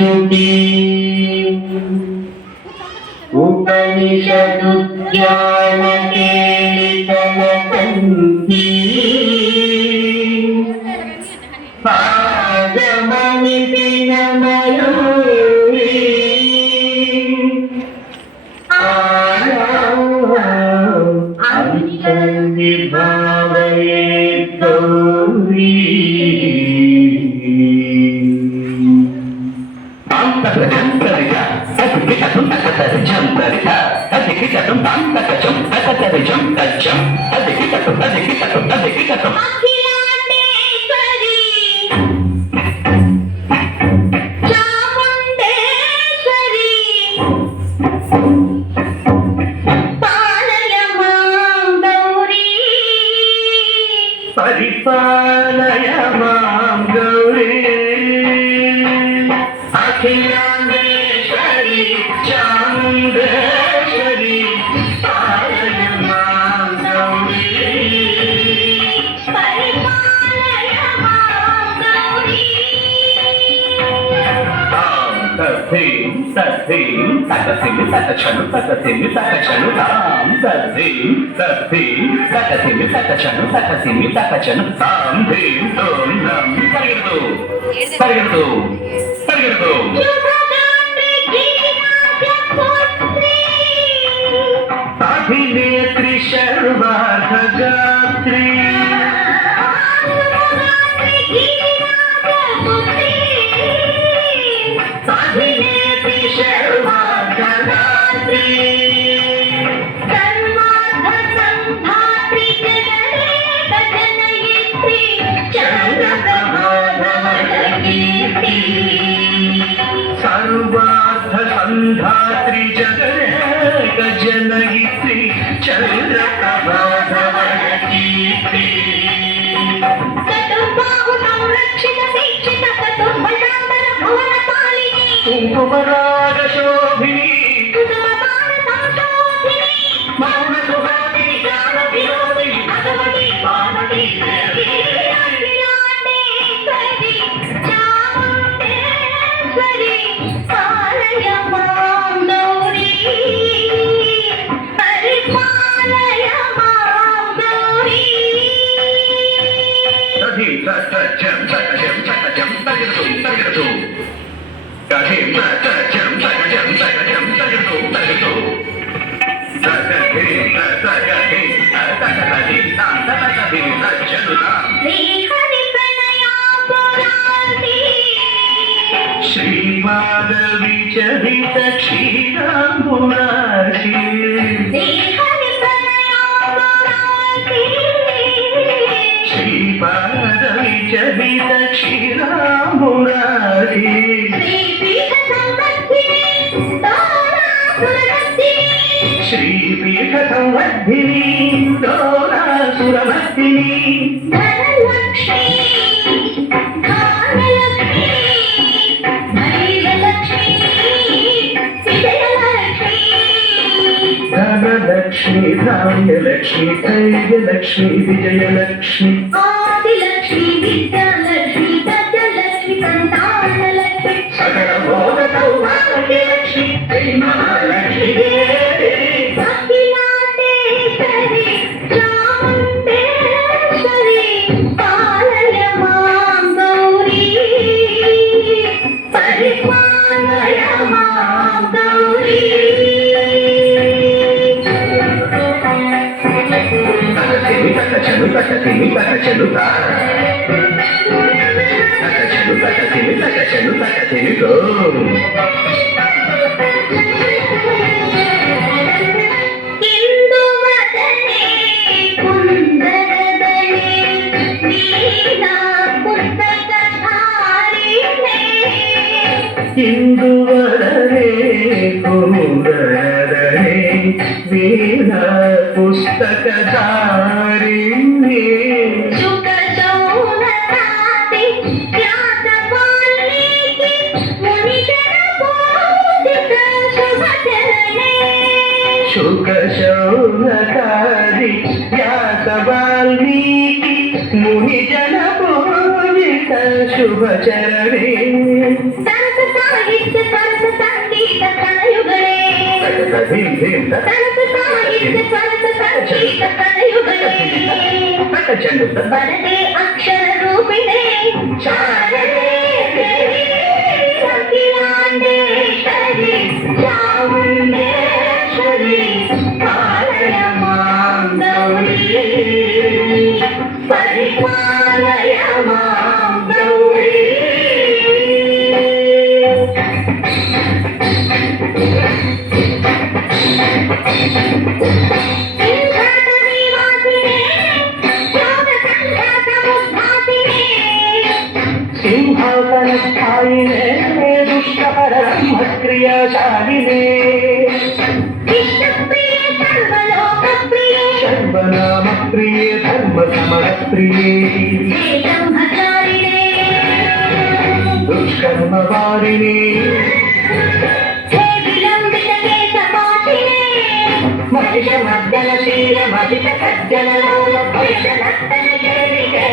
श्रुति उपनिषदुद्यान केलितनकन्ती पादमणिपिन मयूरी अंतर्विभावये गौरी परिपालय मां गौरी अखिलांडेश्वरी चामुंडेश्वरी पालय मां गौरी परिपालय मां गौरी तथीं तथीं तकसिमि तकचनु तकसिमि तकचनु तां तथीं तथीं तकसिमि तकचनु तकसिमि तकचनु तां धीं तों नं परिगెడుతూ परिगెడుతూ परिगెడుతూ अभिनेत्री सर्वार्थगात्री अभिनेत्री सर्वार्थगात्री सर्वार्थ संधात्री जगदेक जनयित्री चंद्रप्रभाधवल कीर्ति चतुर्बाहु संरक्षित दीक्षित चतुर्भुजांबर भुवन पालिनी कुंकुमराग शोभिनी कुसुमपान संशोभिनी मौन सुहासिनी ज्ञान विनोदिनी भगवती पार्वती देवी अखिलांडेश्वरी चामुंडेश्वरी पालय मां गौरी परिपालय मां गौरी तथीं ततचं ततचं ततचं तगिरतु तगिरतु तथीं ततचं ततचं ततचं तगिरतु तगिरतु ततथीं ततगथीं ततगथीं ततगथीं तच्चनुतां श्रीहरि प्रणयापुरान्ती श्रीमाधवी चरित क्षीराम्बुराशी श्रीहरि प्रणयापुरान्ती श्रीमाधवी चरित क्षीराम्बुराशी श्रीपीठ संवर्धिनी दोरासुरमर्दिनी श्रीपीठ संवर्धिनी दोरासुरमर्दिनी धनलक्ष्मी धनलक्ष्मी धनलक्ष्मी धान्यलक्ष्मी धैर्यलक्ष्मी विजयलक्ष्मी आदिलक्ष्मी विद्यालक्ष्मी गजलक्ष्मी संतानलक्ष्मी सकल भोग सौभाग्यलक्ष्मी श्री महालक्ष्मी देवी अखिलांडेश्वरी चामुंडेश्वरी पालय मां गौरी परिपालय मां गौरी तकचनु तकसिमि तकचनु तां तकचनु तकसिमि तकचनु तकसिमि तों इंदुवदने कुंदरदने वीणा पुस्तकधारिणे इंदुवदने कुंदरदने वीणा पुस्तकधारिणे शुकशौनकादि व्यासवाल्मीकि मुनिजन पूजित शुभचरणे शुकशौनकादि व्यासवाल्मीकि मुनिजन पूजित शुभचरणे साहित्य ಸಾಹಿತ್ಯ ಸರಸ ಸಂಗೀತ ತನಯುಗಳೇ ಧೀಂ ಧೀಂ ಸರಸ ಸಾಹಿತ್ಯ ಸರಸ ಸಂಗೀತ ತನಯುಗಳೇ ಚೆಂಡು ಬರದೆ ಅಕ್ಷರ ರೂಪಿಣೆ ಶಾರದೆ ದೇವಿ ಅಖಿಲಾಂಡೇಶ್ವರಿ ಚಾಮುಂಡೇಶ್ವರಿ ಕಾಳಯ ಮಾಂಗೌರಿ ಪರಿಪಾಲಯ ಮಾಂಗೌರಿ ಸಿಂಹಾಸನ ಸ್ಥಾಯಿನೇ ದುಷ್ಟಪರ ಬ್ರಹ್ಮಕ್ರಿಯಾಶಾಲಿನೇ ಸರ್ವನಾಮ ಪ್ರಿಯೇ ಧರ್ಮ ಸಮರ ಪ್ರಿಯೇ ದುಷ್ಕರ್ಮ ವಾರಿಣೇ ಮಹಿಷ ಮರ್ದನ ಶೀಲ ಮಹಿಷ ಸಜ್ಜನ ಲೋಲ ಭಯದ ನರ್ತನ ಕೇಳಿಕೆ